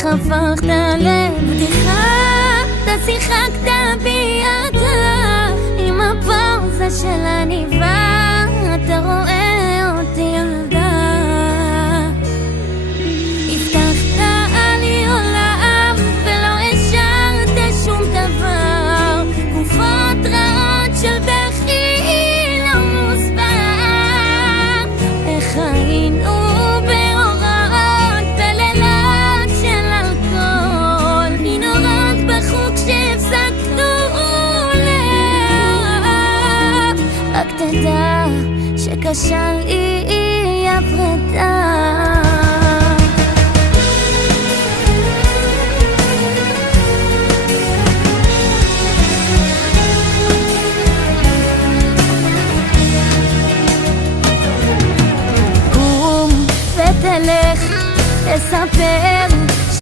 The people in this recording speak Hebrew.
איך הפכת לבדיחה, אתה שיחקת בי אתה עם הפוזה של עניבה, אתה רואה אותי ילדה. הבטחת לי עולם ולא השארת שום דבר, תקופות רעות של בכי לא מוסבר. איך היינו באורות בלילות של אלכוהול, מנורות בחוג שהפסקנו לאהוב. רק תדע שקשה לי